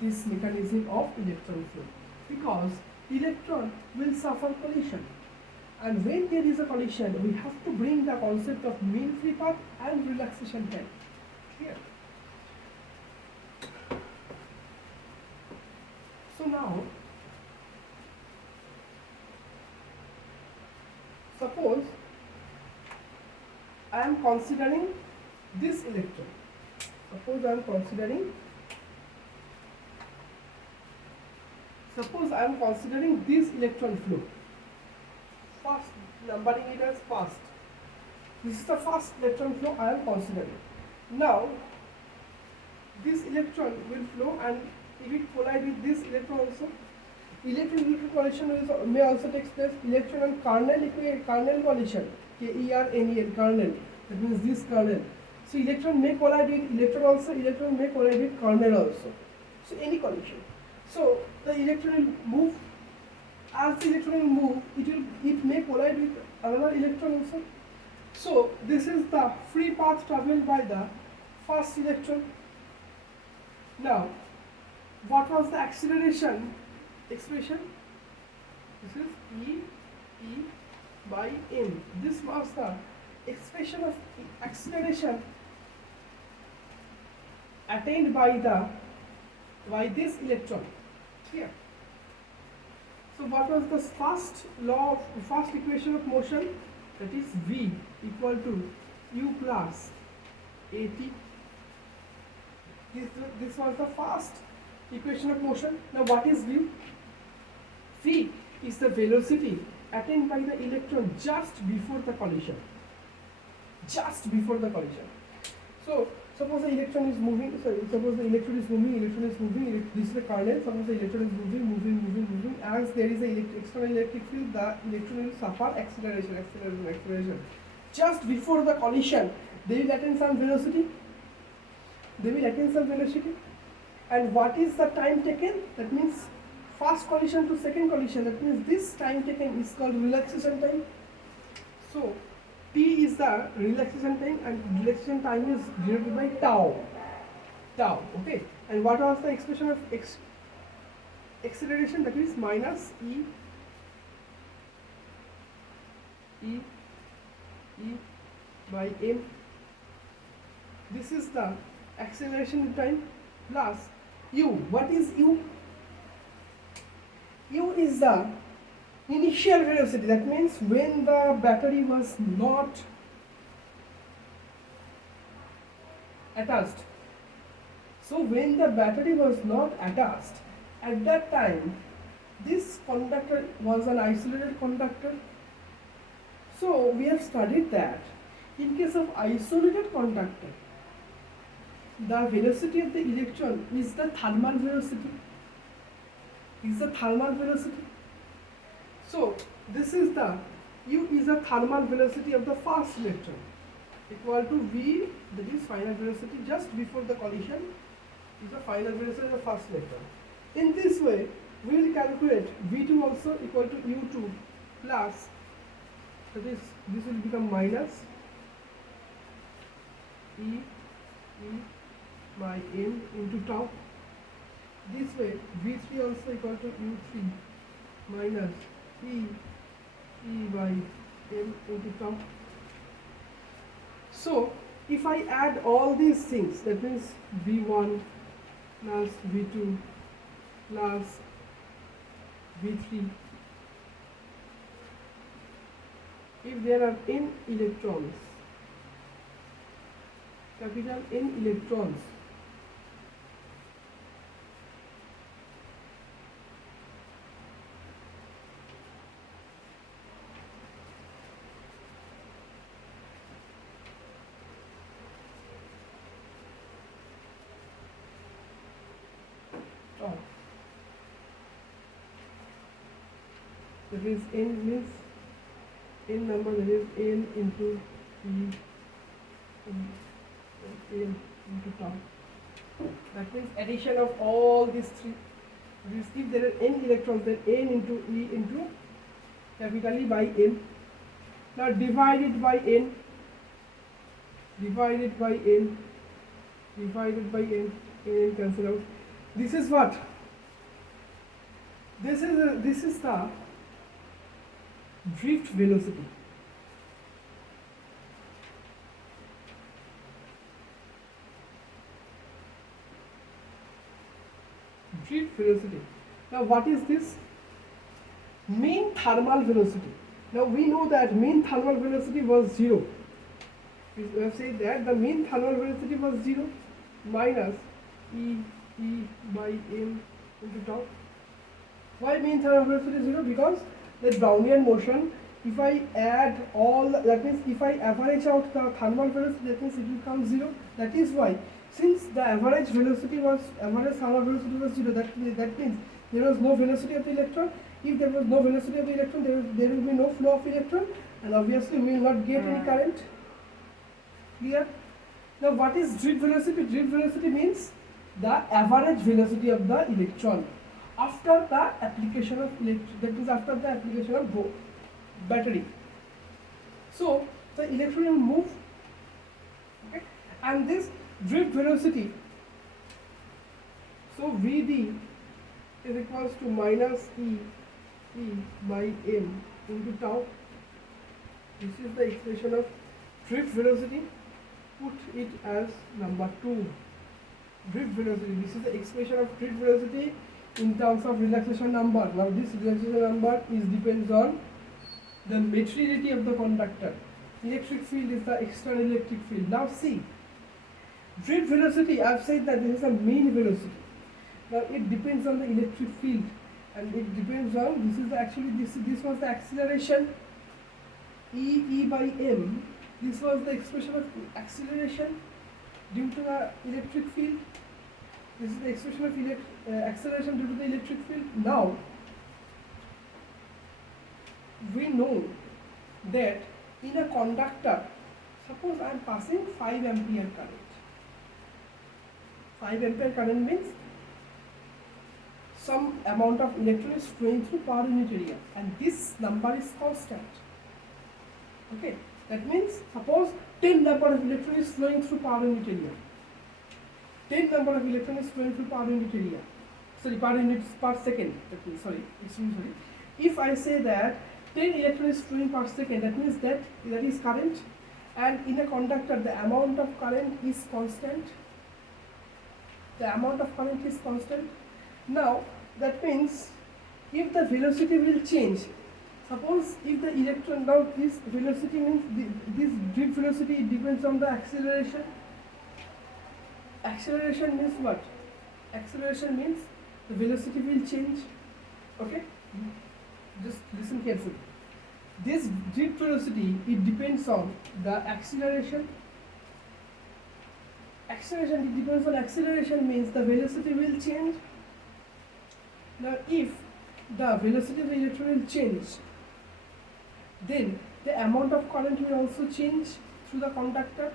this mechanism of electron flow, because electron will suffer collision. And when there is a collision, we have to bring the concept of mean free path and relaxation time. Clear? So now, suppose I am considering this electron. Suppose I am considering this electron flow. First, numbering it as first. This is the first electron flow I am considering. Now, this electron will flow, and if it collide with this electron also, electron collision may also take place. Electron and kernel collision, KERNEL, kernel. That means this kernel. So electron may collide with electron also. Electron may collide with kernel also. So any collision. So the electron will move. As the electron will move, it may collide with another electron also. So this is the free path travelled by the first electron. Now, what was the acceleration expression? This is E by m. This was the expression of acceleration attained by this electron. Here. So what was the first equation of motion? that is V equal to U plus AT. This was the first equation of motion. Now what is V? V is the velocity attained by the electron just before the collision. Just before the collision. So suppose the electron is moving, suppose the electron is moving, this is the kernel, suppose the electron is moving, as there is an external electric field, the electron will suffer acceleration. Just before the collision, they will attain some velocity, and what is the time taken? That means first collision to second collision, that means this time taken is called relaxation time. So T is the relaxation time, and relaxation time is denoted by tau, okay. And what was the expression of acceleration? That is minus E by m. This is the acceleration time plus u. What is u? U is the initial velocity, that means when the battery was not attached. So when the battery was not attached, at that time this conductor was an isolated conductor. So we have studied that in case of isolated conductor, the velocity of the electron is the thermal velocity. So this is the U is the thermal velocity of the first electron equal to V, that is final velocity just before the collision, is the final velocity of the first electron. In this way, we will calculate V2 also equal to U2 plus, that is, this will become minus E by m into tau. This way, V3 also equal to U3 minus E by m into tau. So if I add all these things, that means V1 plus V2 plus V3, if there are n electrons, capital N electrons, that is n means n number, that is n into E n into tau. That means addition of all these three. If there are n electrons, then n into E into capital E by n. Now divided by n, n cancel out. This is what? This is the drift velocity. Drift velocity. Now what is this? Mean thermal velocity. Now we know that mean thermal velocity was 0. We have said that the mean thermal velocity was 0 minus E by m into tau. Why mean thermal velocity is 0? Because the Brownian motion, if I add all, that means if I average out the thermal velocity, that means it will come 0. That is why, since the average thermal velocity was 0, that means there was no velocity of the electron. If there was no velocity of the electron, there will be no flow of electron, and obviously we will not get any current. Clear? Now what is drift velocity? Drift velocity means the average velocity of the electron after the application of that is after the application of battery. So the electron will move, okay, and this drift velocity, so Vd is equals to minus E by m into tau. This is the expression of drift velocity. Put it as number 2. Drift velocity. This is the expression of drift velocity in terms of relaxation number. Now this relaxation number is depends on the materiality of the conductor. Electric field is the external electric field. Now see, drift velocity, I've said that this is a mean velocity. Now it depends on the electric field, and it depends on, this is actually, this was the acceleration, E by m. This was the expression of acceleration due to the electric field. This is the expression of acceleration due to the electric field. Now we know that in a conductor, suppose I am passing 5 ampere current. 5 ampere current means some amount of electron is flowing through per unit area, and this number is constant. Okay, that means suppose 10 number of electron is flowing through per unit area. 10 number of electron is flowing through per unit area. Sorry, per unit per second. That means, sorry. If I say that 10 electrons is flowing per second, that means that is current, and in a conductor the amount of current is constant. The amount of current is constant. Now that means if the velocity will change, suppose if the electron, now this velocity means this drift velocity, it depends on the acceleration. Acceleration means what? Acceleration means the velocity will change. Okay, just listen carefully. This drift velocity, it depends on the acceleration. Acceleration, it depends on acceleration means the velocity will change. Now if the velocity of the electron will change, then the amount of current will also change through the conductor.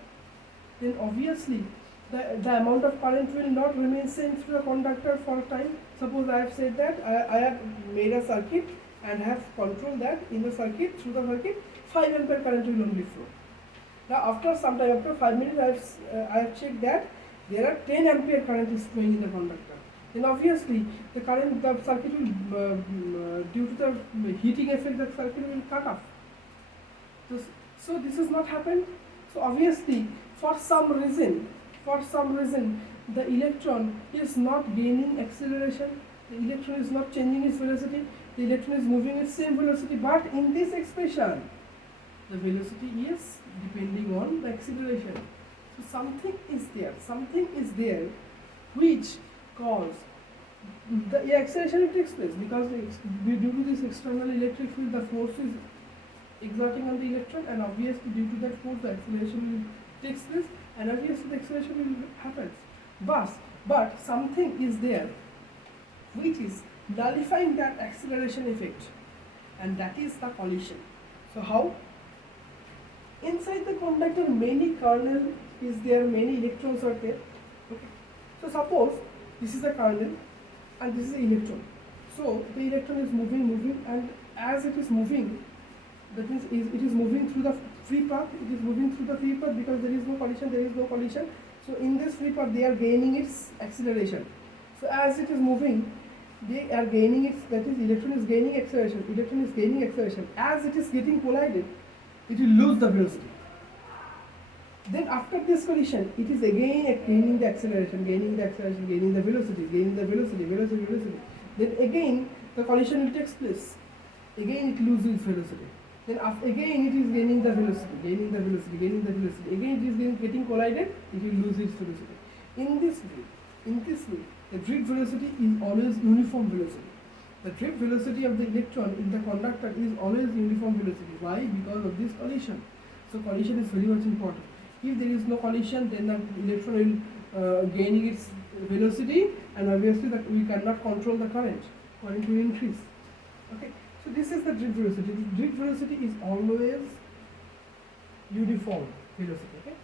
Then obviously the amount of current will not remain same through the conductor for a time. Suppose I have said that I have made a circuit and have controlled that in the circuit, through the circuit 5 ampere current will only flow. Now after some time, after 5 minutes, I have checked that there are 10 ampere current is flowing in the conductor. Then obviously the current, the circuit will, due to the heating effect, the circuit will cut off. So this has not happened. So obviously for some reason the electron is not gaining acceleration, the electron is not changing its velocity, the electron is moving its same velocity, but in this expression the velocity is depending on the acceleration. So something is there which cause the acceleration takes place, because due to this external electric field the force is exerting on the electron, and obviously due to that force the acceleration will takes place, and obviously the acceleration will happens. But something is there which is nullifying that acceleration effect, and that is the collision. So how? Inside the conductor many kernel is there, many electrons are there. Okay. So suppose this is the kernel and this is the electron. So the electron is moving, and as it is moving, that means it is moving through the free path. It is moving through the free path because there is no collision. So in this free path they are gaining its acceleration. So as it is moving, they are gaining its, that is electron is gaining acceleration. As it is getting collided, it will lose the velocity. Then after this collision, it is again gaining the acceleration, gaining the velocity. Then again the collision will take place. Again it loses velocity. Then again it is gaining the velocity. Again it is getting collided, it will lose its velocity. In this way, the drift velocity is always uniform velocity. The drift velocity of the electron in the conductor is always uniform velocity. Why? Because of this collision. So collision is very much important. If there is no collision, then the electron will gaining its velocity, and obviously that we cannot control the current. Current will increase. Okay. So this is the drift velocity. The drift velocity is always uniform velocity. Okay.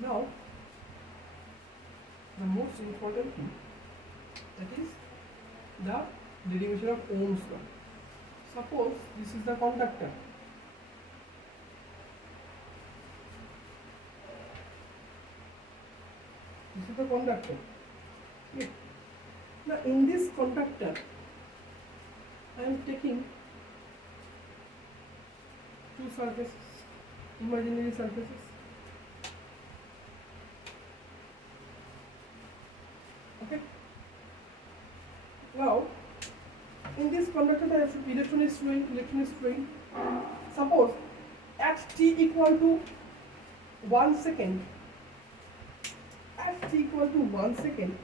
Now, the most important thing, that is the derivation of Ohm's law. Suppose this is the conductor. This is the conductor. Okay. Now in this conductor, I am taking two surfaces, imaginary surfaces. conductor diaphragm, electron is flowing. Suppose at t equal to 1 second, at t equal to 1 second,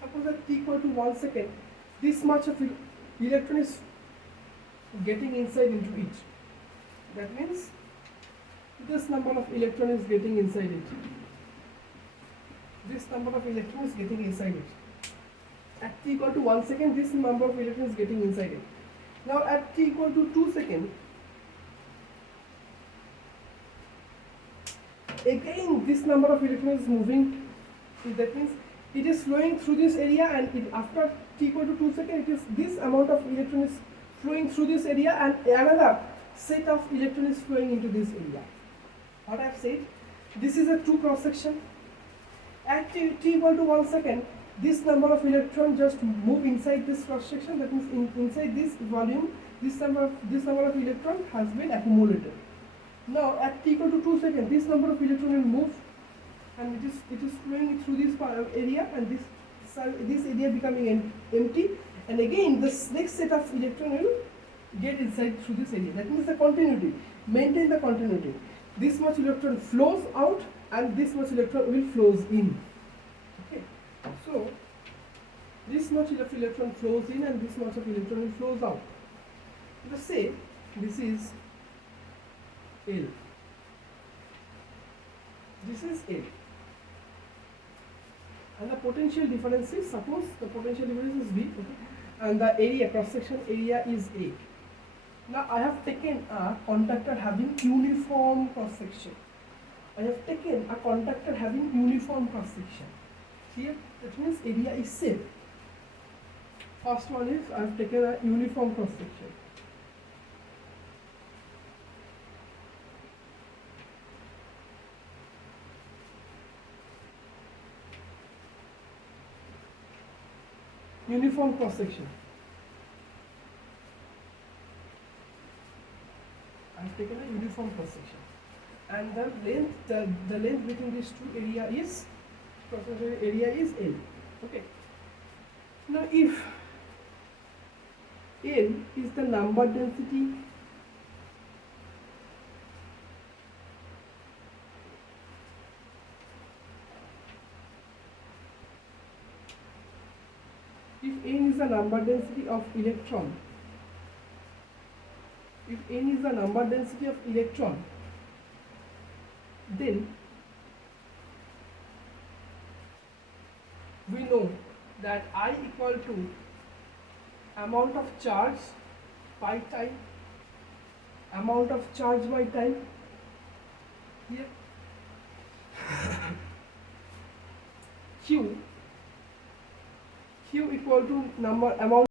suppose at t equal to 1 second, this much of electron is getting inside into it. That means this number of electron is getting inside it. This number of electron is getting inside it. At t equal to 1 second, this number of electron is getting inside it. Now at t equal to 2 seconds, again this number of electron is moving. That means it is flowing through this area, and after t equal to 2 seconds, it is this amount of electron is flowing through this area, and another set of electron is flowing into this area. What I have said, this is a true cross section. At t equal to 1 second, this number of electron just move inside this cross section. That means inside this volume, this number of electron has been accumulated. Now at t equal to 2 seconds, this number of electron will move, and it is flowing through this area, and this area becoming empty, and again this next set of electron will get inside through this area. That means the continuity, maintain the continuity. This much electron flows out, and this much electron will flows in. Okay, so this much of electron flows in, and this much of electron will flows out. Let us say this is L. This is L. And the potential difference is, suppose the potential difference is V, okay, and the area, cross section area is A. Now I have taken a conductor having uniform cross section. I have taken a conductor having uniform cross section. Here that means area is same. First one is I have taken a uniform cross section. Uniform cross section. I have taken a uniform cross section, and the length between these two area is cross section area is L. Okay. Now if L is the number density if n is the number density of electron, if n is the number density of electron, then we know that I equal to amount of charge by time, amount of charge by time. Here Q equal to amount